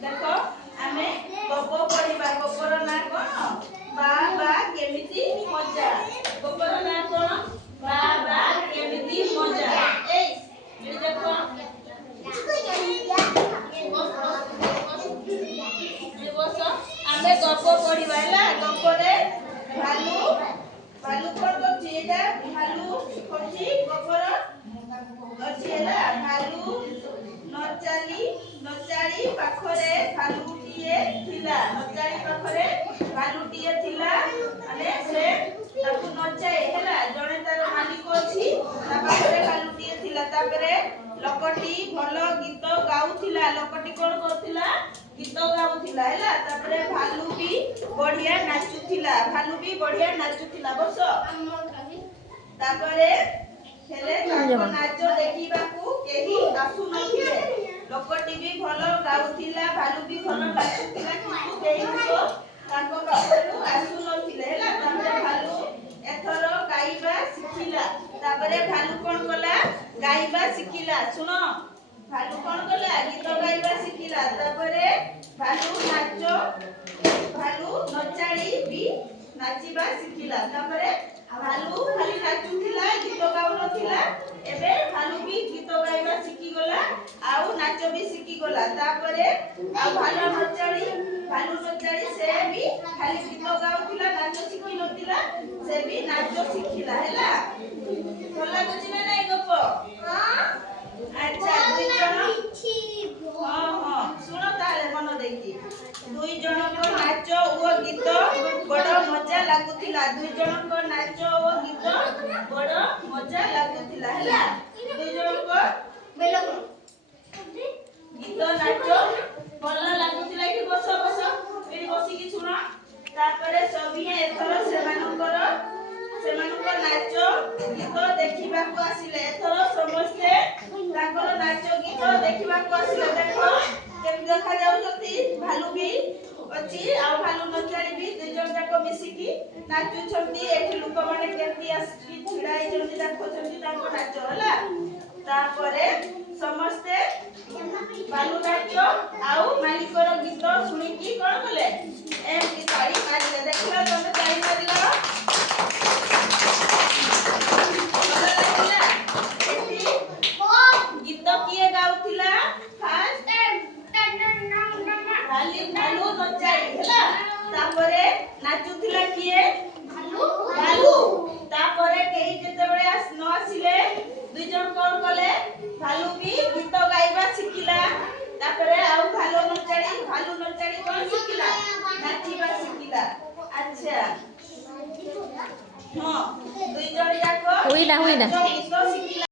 देखो आमे गप पढ़िबा गपर ना कोन बाबा केमिति मजा गपर ना कोन बाबा केमिति मजा ए देखो आमे गप पढ़िबा हैला गपरे भालू भालू कोन करछि एटा भालू करछि गपर अछि हैला भालू नचाली नचाली पाखरे भालुटिए थिला नचाली पाखरे भालुटिए थिला माने से ताकू नचाए हैला जणे तार मालिक अछि ता पाखरे भालुटिए थिला तापरे लोकटी भलो गीत गाउथिला लोकटी कोन करथिला गीत गाउथिला हैला तापरे भालू भी बढ़िया नाचुथिला भालू भी बढ़िया नाचुथिला बस तापरे हेले ताको नाच देखिबाकू केही आसु नथिले लोकटी भी भलो गाउथिला भालू भी भलो नाचुथिला किंतु केही को ताको पाखरु आसु नथिले हैला तापरे भालू एथर गाइबा सिखिला तापरे भालू कोन कला गाइबा सिखिला सुनो भालू कोन कला गीत गाइबा सिखिला तापरे भालू नचाली भी नाचिबा सिखिला तापरे भालू खाली नाचुथिला गीत गाउनथिला एबे भालू भी गीत गाइबा सिखि गला आउ नाच भी सिखि गला तापरे आ भालू नचाली से भी खाली गीत गाउथिला नाच सिखि नथिला से भी नाच सिखिला हैला भला बुझी ना नहीं गप हां अच्छा दुई जण हां हां सुनो ताले मन देखि दुई जण को नाच ओ गीत बड़ मजा लागुथिला दुई जण को नाच ओ गीत बड़ मजा लागुथिला हैला दुई जण को बेलो गीत नाच भला लागुथिला कि बस एठी बसी कि सुनो तापरे सभिए एथर सेमानकर नाच गीत देखिबाकू आसिले एथर समस्ते ताकर नाच गीत देखिबाकू आसिले देखो केम देखा जाउछथि भालू भी अछि आ भालू नचाली भी दुई जण जाक मिसिकी नाचु छथि एठी लोक माने केमति आसी छिड़ाई जल्दी देखो छथि ताको नाच होला तापरे समस्ते भालू नाच आउ मालिकर गीत सुनि की कोन कले एमति ताड़ी मारिले देखला तमे ताड़ी मारिलो गीत किए गाउथिला फास्ट भालू नचाई हैला तापरे नाचुथिला किए भालू तापरे केही जेतेबेले न आसिले दुई जण कोन कले भालू भी गीत गाइबा सिखिला तापरे आउ भालू नचाई कोन सिखिला नाचिबा सिखिला अच्छा हां दुई जण जाको हुइला गीत सिखिला।